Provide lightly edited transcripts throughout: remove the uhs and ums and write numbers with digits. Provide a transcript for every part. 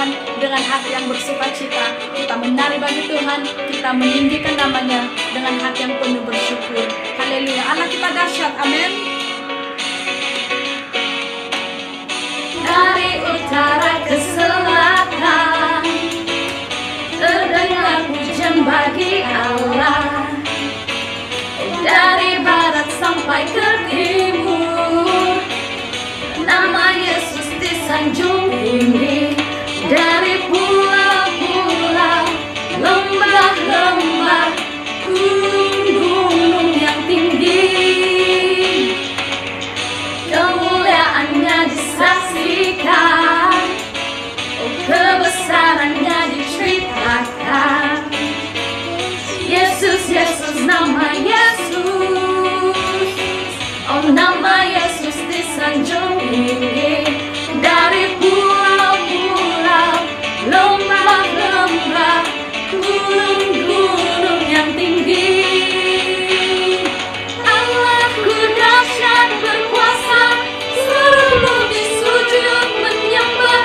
Tuhan dengan hati yang bersukacita. Kita menari bagi Tuhan, kita meninggikan namanya dengan hati yang penuh bersyukur. Haleluya, Allah kita dahsyat, amin. Dari utara ke selatan terdengar pujian bagi Allah. Dari barat sampai ke timur nama Yesus disanjung tinggi. Dari pulau-pulau, lembah-lembah, gunung-gunung yang tinggi, kemuliaannya disaksikan, oh kebesarannya diceritakan. Yesus, Yesus, nama Yesus, oh nama Yesus disanjung tinggi. Dari pulau-pulau, lembah-lembah, gunung-gunung yang tinggi, Allahku dahsyat berkuasa, seluruh bumi sujud menyembah,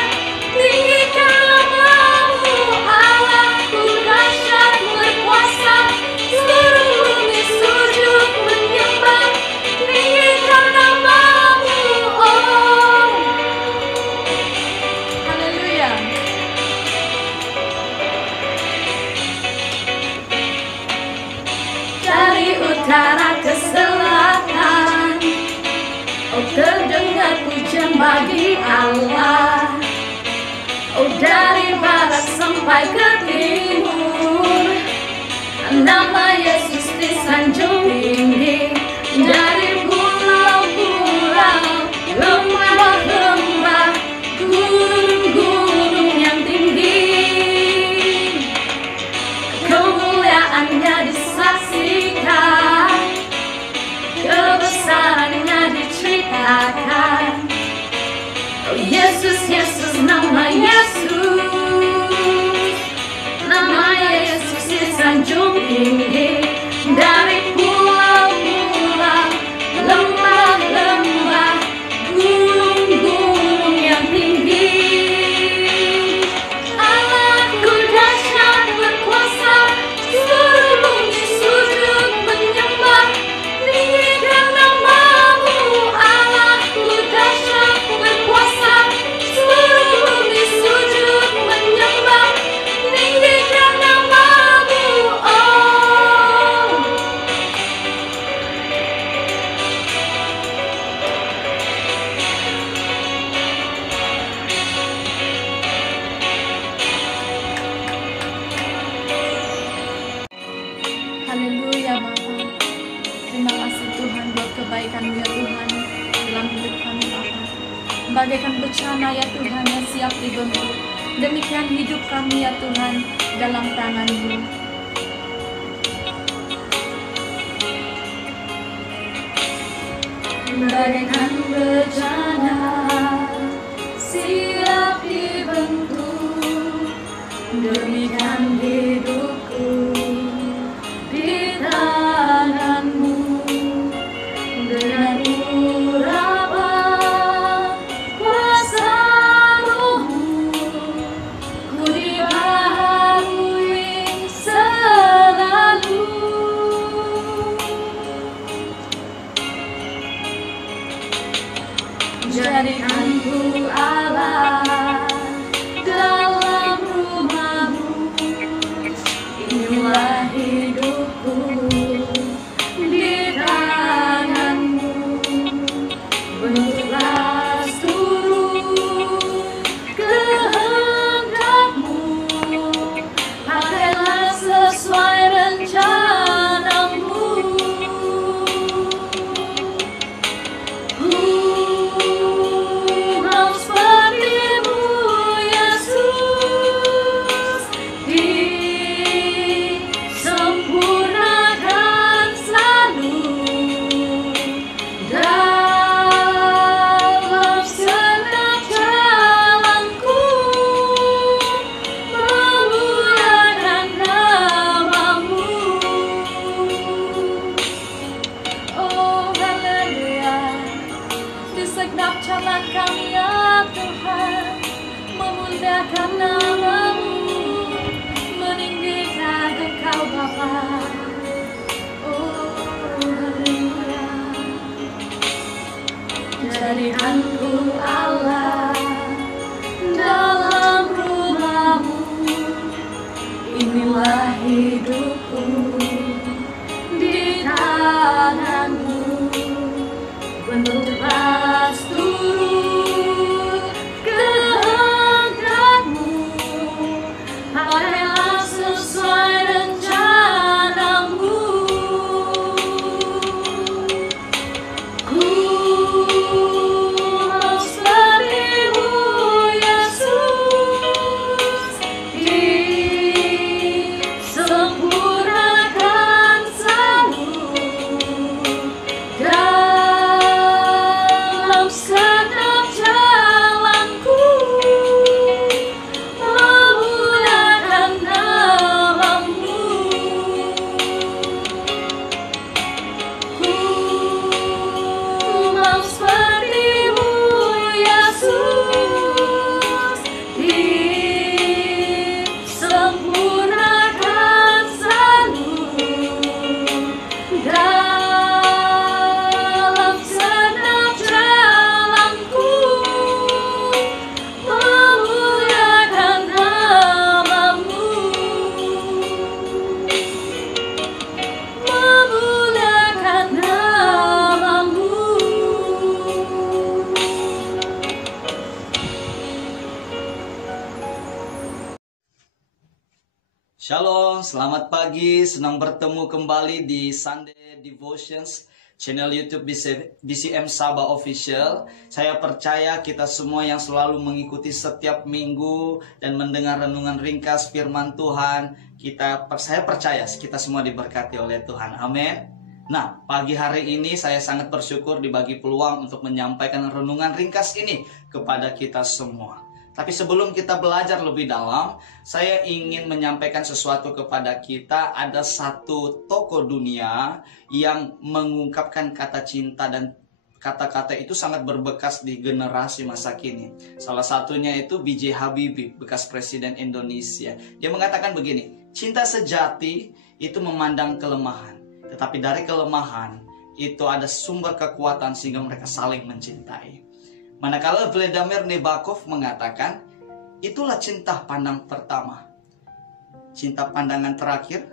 tinggikan namamu. Allahku dahsyat berkuasa, seluruh bumi sujud menyembah, tinggikan namamu. Oh, haleluya. Dari utara ke selatan, oh terdengar pujian bagi Allah. Oh dari barat sampai ke timur, nama Yesus disanjung tinggi. Dari pulau-pulau, lembah-lembah, gunung-gunung yang tinggi, kemuliaannya disaksikan, kebesarannya diceritakan. Oh Yesus, Yesus, nama Yesus, nama Yesus disanjung tinggi. Dari pulau-pulau, lembah-lembah, gunung-gunung yang tinggi, Allahku dahsyat berkuasa, seluruh bumi sujud menyembah, tinggikan namamu. Allahku dahsyat berkuasa, seluruh bumi sujud menyembah, tinggikan namamu. Oh, haleluya Bapa. Terima kasih Tuhan buat kebaikan-Mu ya Tuhan dalam hidup kami Bapa. Bagaikan bencana ya Tuhan yang siap dibentuk, demikian hidup kami ya Tuhan dalam tangan-Mu. Bagaikan bencana siap dibentuk, demikian hidupku di tangan-Mu. Dengan urapan kuasa Roh-Mu, ku dibaharui selalu. Jadikan ku Allah dalam rumah-Mu, memuliakan namamu, meninggikan Engkau Bapa. Oh haleluya. Jadikanku Allah dalam rumahmu, inilah hidupku di tanganmu. Bebas turut kehendakmu, pakailah sesuai rencanamu. Ku mau seperti-Mu Yesus, disempurnakan selalu dalam setiap jalanku, memuliakan namamu. Ku mau seperti-Mu Yesus, disempurnakan selalu dalam setiap jalanku, memuliakan namamu, memuliakan namamu. Shalom, selamat pagi. Senang bertemu kembali di Sunday Devotions channel YouTube BCM Sabah Official. Saya percaya kita semua yang selalu mengikuti setiap minggu dan mendengar renungan ringkas firman Tuhan, saya percaya kita semua diberkati oleh Tuhan. Amin. Nah, pagi hari ini saya sangat bersyukur dibagi peluang untuk menyampaikan renungan ringkas ini kepada kita semua. Tapi sebelum kita belajar lebih dalam, saya ingin menyampaikan sesuatu kepada kita. Ada satu tokoh dunia yang mengungkapkan kata cinta, dan kata-kata itu sangat berbekas di generasi masa kini. Salah satunya itu B.J. Habibie, bekas Presiden Indonesia. Dia mengatakan begini, cinta sejati itu memandang kelemahan, tetapi dari kelemahan itu ada sumber kekuatan sehingga mereka saling mencintai. Manakala Vladimir Nabokov mengatakan, itulah cinta pandang pertama, cinta pandangan terakhir,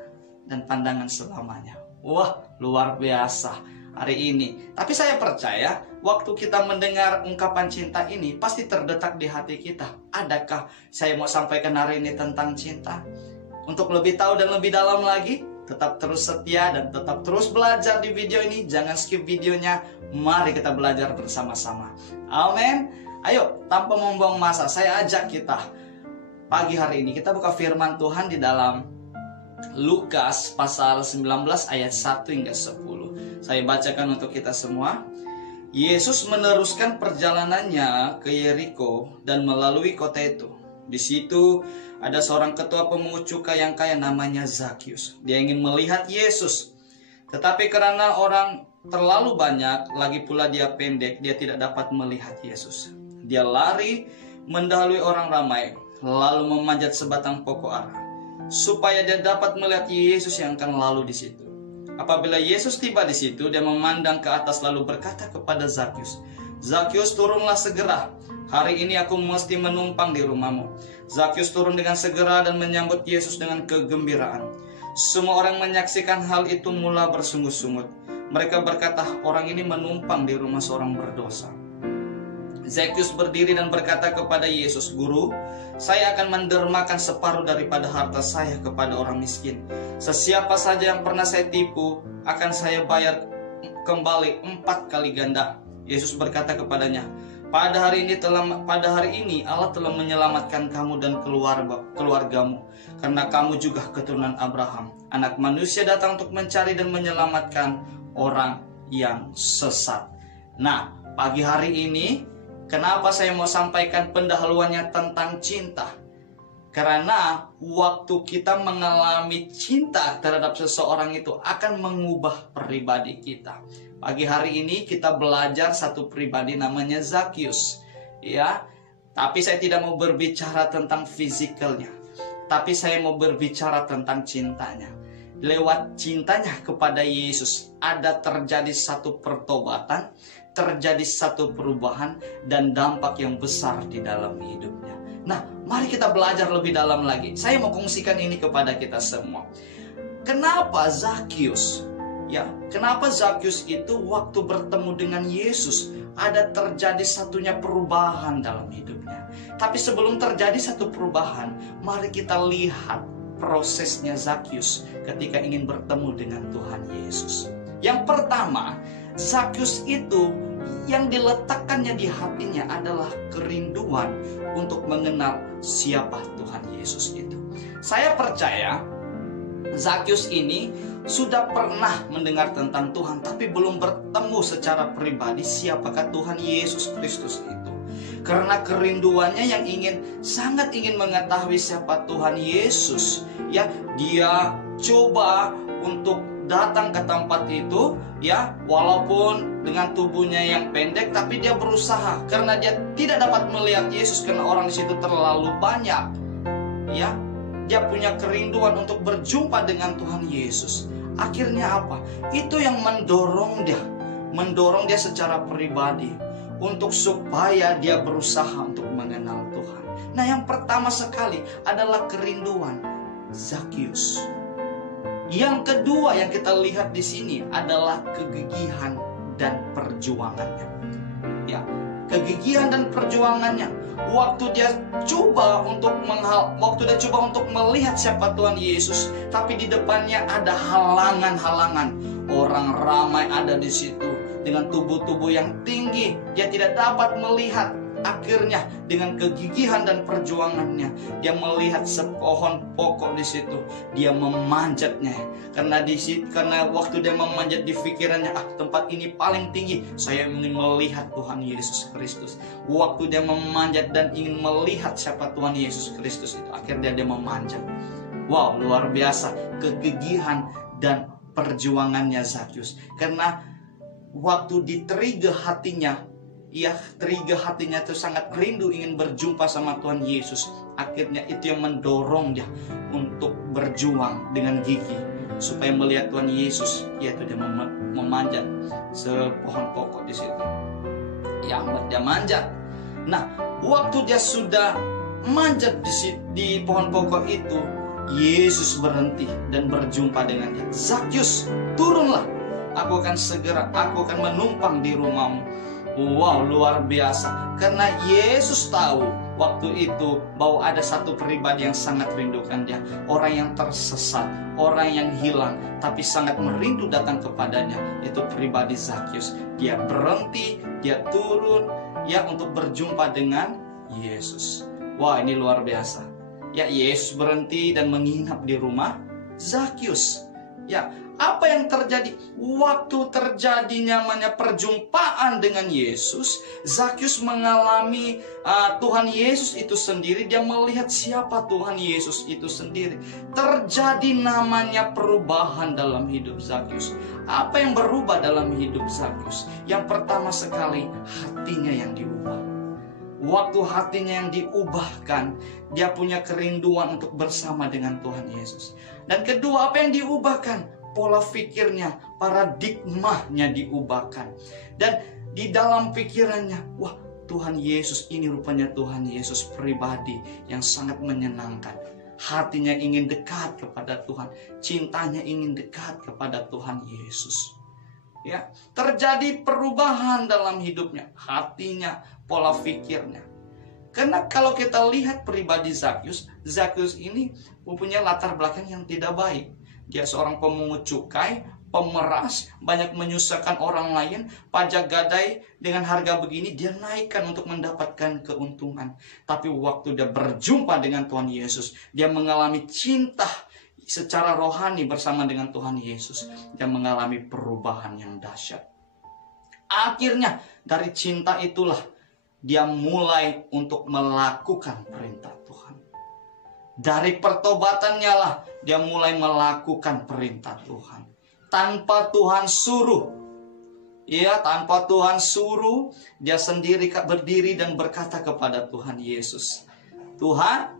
dan pandangan selamanya. Wah, luar biasa hari ini. Tapi saya percaya waktu kita mendengar ungkapan cinta ini pasti terdetak di hati kita. Adakah saya mau sampaikan hari ini tentang cinta? Untuk lebih tahu dan lebih dalam lagi, tetap terus setia dan tetap terus belajar di video ini. Jangan skip videonya. Mari kita belajar bersama-sama. Amin. Ayo, tanpa membuang masa, saya ajak kita pagi hari ini kita buka firman Tuhan di dalam Lukas pasal 19 ayat 1 hingga 10. Saya bacakan untuk kita semua. Yesus meneruskan perjalanannya ke Yeriko dan melalui kota itu. Di situ ada seorang ketua pemungut cukai yang kaya namanya Zakius. Dia ingin melihat Yesus, tetapi karena orang terlalu banyak, lagi pula dia pendek, dia tidak dapat melihat Yesus. Dia lari mendahului orang ramai, lalu memanjat sebatang pokok ara, supaya dia dapat melihat Yesus yang akan lalu di situ. Apabila Yesus tiba di situ, dia memandang ke atas lalu berkata kepada Zakius, "Zakius, turunlah segera. Hari ini aku mesti menumpang di rumahmu." Zakius turun dengan segera dan menyambut Yesus dengan kegembiraan. Semua orang menyaksikan hal itu mula bersungut-sungut. Mereka berkata, "Orang ini menumpang di rumah seorang berdosa." Zakius berdiri dan berkata kepada Yesus, "Guru, saya akan mendermakan separuh daripada harta saya kepada orang miskin. Sesiapa saja yang pernah saya tipu, akan saya bayar kembali 4 kali ganda." Yesus berkata kepadanya, Pada hari ini Allah telah menyelamatkan kamu dan keluargamu, karena kamu juga keturunan Abraham. Anak manusia datang untuk mencari dan menyelamatkan orang yang sesat. Nah, pagi hari ini kenapa saya mau sampaikan pendahuluannya tentang cinta? Karena waktu kita mengalami cinta terhadap seseorang itu akan mengubah pribadi kita. Pagi hari ini kita belajar satu pribadi namanya Zakius. Ya, Tapi saya tidak mau berbicara tentang fisikalnya, tapi saya mau berbicara tentang cintanya. Lewat cintanya kepada Yesus ada terjadi satu pertobatan, terjadi satu perubahan, dan dampak yang besar di dalam hidupnya. Nah, mari kita belajar lebih dalam lagi. Saya mau kongsikan ini kepada kita semua. Kenapa Zakius? Kenapa Zakius itu waktu bertemu dengan Yesus ada terjadi satunya perubahan dalam hidupnya. Tapi sebelum terjadi satu perubahan, mari kita lihat prosesnya Zakius ketika ingin bertemu dengan Tuhan Yesus. Yang pertama, Zakius itu yang diletakkannya di hatinya adalah kerinduan untuk mengenal siapa Tuhan Yesus itu. Saya percaya Zakius ini sudah pernah mendengar tentang Tuhan, tapi belum bertemu secara pribadi siapakah Tuhan Yesus Kristus itu. Karena kerinduannya yang sangat ingin mengetahui siapa Tuhan Yesus, dia coba untuk datang ke tempat itu, walaupun dengan tubuhnya yang pendek, tapi dia berusaha karena dia tidak dapat melihat Yesus karena orang di situ terlalu banyak. Dia punya kerinduan untuk berjumpa dengan Tuhan Yesus. Akhirnya apa? Itu yang mendorong dia secara pribadi untuk supaya dia berusaha untuk mengenal Tuhan. Nah, yang pertama sekali adalah kerinduan Zakius. Yang kedua yang kita lihat di sini adalah kegigihan dan perjuangannya. Kegigihan dan perjuangannya. Waktu dia coba untuk melihat siapa Tuhan Yesus, tapi di depannya ada halangan-halangan. Orang ramai ada di situ dengan tubuh-tubuh yang tinggi, dia tidak dapat melihat. Akhirnya dengan kegigihan dan perjuangannya, dia melihat sepohon pokok di situ. Dia memanjatnya. Karena waktu dia memanjat di pikirannya, tempat ini paling tinggi, saya ingin melihat Tuhan Yesus Kristus. Waktu dia memanjat dan ingin melihat siapa Tuhan Yesus Kristus itu, akhirnya dia memanjat. Wow, luar biasa kegigihan dan perjuangannya Zakius. Karena waktu di-trigger hatinya, itu sangat rindu ingin berjumpa sama Tuhan Yesus. Akhirnya itu yang mendorong dia untuk berjuang dengan gigih supaya melihat Tuhan Yesus, yaitu dia memanjat sepohon pokok di situ. Dia manjat. Nah, waktu dia sudah manjat di pohon pokok itu, Yesus berhenti dan berjumpa dengan dia. Zakius, turunlah. Aku akan menumpang di rumahmu. Wow, luar biasa. Karena Yesus tahu waktu itu bahwa ada satu pribadi yang sangat rindukan dia. Orang yang tersesat, orang yang hilang, tapi sangat merindu datang kepadanya. Itu pribadi Zakius. Dia berhenti, dia turun, untuk berjumpa dengan Yesus. Wah, ini luar biasa. Yesus berhenti dan menginap di rumah Zakius. Apa yang terjadi? Waktu terjadi namanya perjumpaan dengan Yesus, Zakius mengalami Tuhan Yesus itu sendiri. Dia melihat siapa Tuhan Yesus itu sendiri. Terjadi namanya perubahan dalam hidup Zakius. Apa yang berubah dalam hidup Zakius? Yang pertama sekali, hatinya yang diubah. Waktu hatinya yang diubahkan, dia punya kerinduan untuk bersama dengan Tuhan Yesus. Dan kedua, apa yang diubahkan? Pola pikirnya, paradigmanya diubahkan. Dan di dalam pikirannya, wah, Tuhan Yesus ini rupanya Tuhan Yesus pribadi yang sangat menyenangkan. Hatinya ingin dekat kepada Tuhan, cintanya ingin dekat kepada Tuhan Yesus. Terjadi perubahan dalam hidupnya, hatinya, pola pikirnya. Karena kalau kita lihat pribadi Zakius ini mempunyai latar belakang yang tidak baik. Dia seorang pemungut cukai, pemeras, banyak menyusahkan orang lain, pajak gadai dengan harga begini dia naikkan untuk mendapatkan keuntungan. Tapi waktu dia berjumpa dengan Tuhan Yesus, dia mengalami cinta secara rohani bersama dengan Tuhan Yesus. Dia mengalami perubahan yang dahsyat. Akhirnya dari cinta itulah dia mulai untuk melakukan perintah Tuhan. Dari pertobatannya lah dia mulai melakukan perintah Tuhan. Tanpa Tuhan suruh, Ya, tanpa Tuhan suruh, dia sendiri berdiri dan berkata kepada Tuhan Yesus, Tuhan,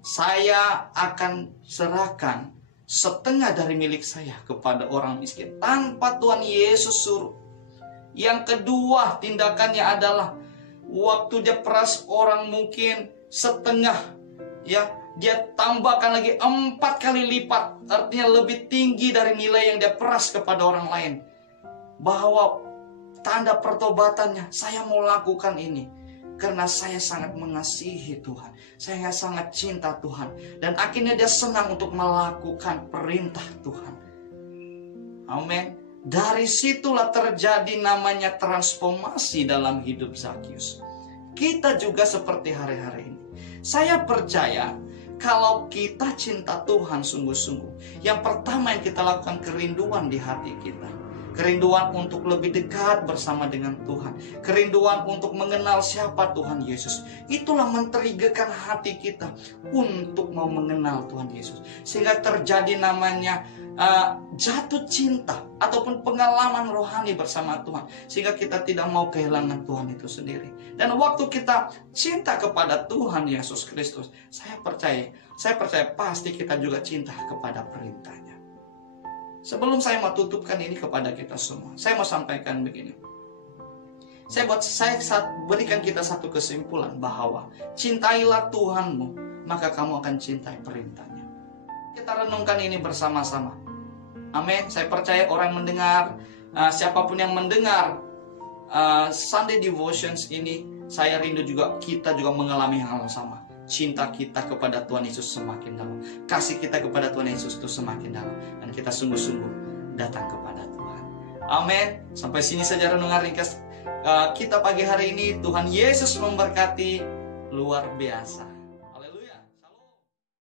saya akan serahkan setengah dari milik saya kepada orang miskin. Tanpa Tuhan Yesus suruh. Yang kedua tindakannya adalah waktu dia peras orang mungkin setengah, ya, dia tambahkan lagi 4 kali lipat, artinya lebih tinggi dari nilai yang dia peras kepada orang lain. Bahwa tanda pertobatannya, saya mau lakukan ini karena saya sangat mengasihi Tuhan, saya sangat cinta Tuhan, dan akhirnya dia senang untuk melakukan perintah Tuhan. Amin. Dari situlah terjadi namanya transformasi dalam hidup Zakius. Kita juga seperti hari-hari ini. Saya percaya kalau kita cinta Tuhan sungguh-sungguh, yang pertama yang kita lakukan kerinduan di hati kita. Kerinduan untuk lebih dekat bersama dengan Tuhan. Kerinduan untuk mengenal siapa Tuhan Yesus. Itulah men-triggerkan hati kita untuk mau mengenal Tuhan Yesus. Sehingga terjadi namanya jatuh cinta ataupun pengalaman rohani bersama Tuhan. Sehingga kita tidak mau kehilangan Tuhan itu sendiri. Dan waktu kita cinta kepada Tuhan Yesus Kristus, saya percaya pasti kita juga cinta kepada perintahnya. Sebelum saya mau tutupkan ini kepada kita semua, saya mau sampaikan begini. Saya berikan kita satu kesimpulan bahwa cintailah Tuhanmu, maka kamu akan cintai perintahnya. Kita renungkan ini bersama-sama. Amin. Saya percaya orang mendengar, siapapun yang mendengar Sunday Devotions ini, saya rindu juga kita juga mengalami hal yang sama. Cinta kita kepada Tuhan Yesus semakin dalam. Kasih kita kepada Tuhan Yesus itu semakin dalam. Dan kita sungguh-sungguh datang kepada Tuhan. Amin. Sampai sini saja renungan ringkas kita pagi hari ini. Tuhan Yesus memberkati luar biasa.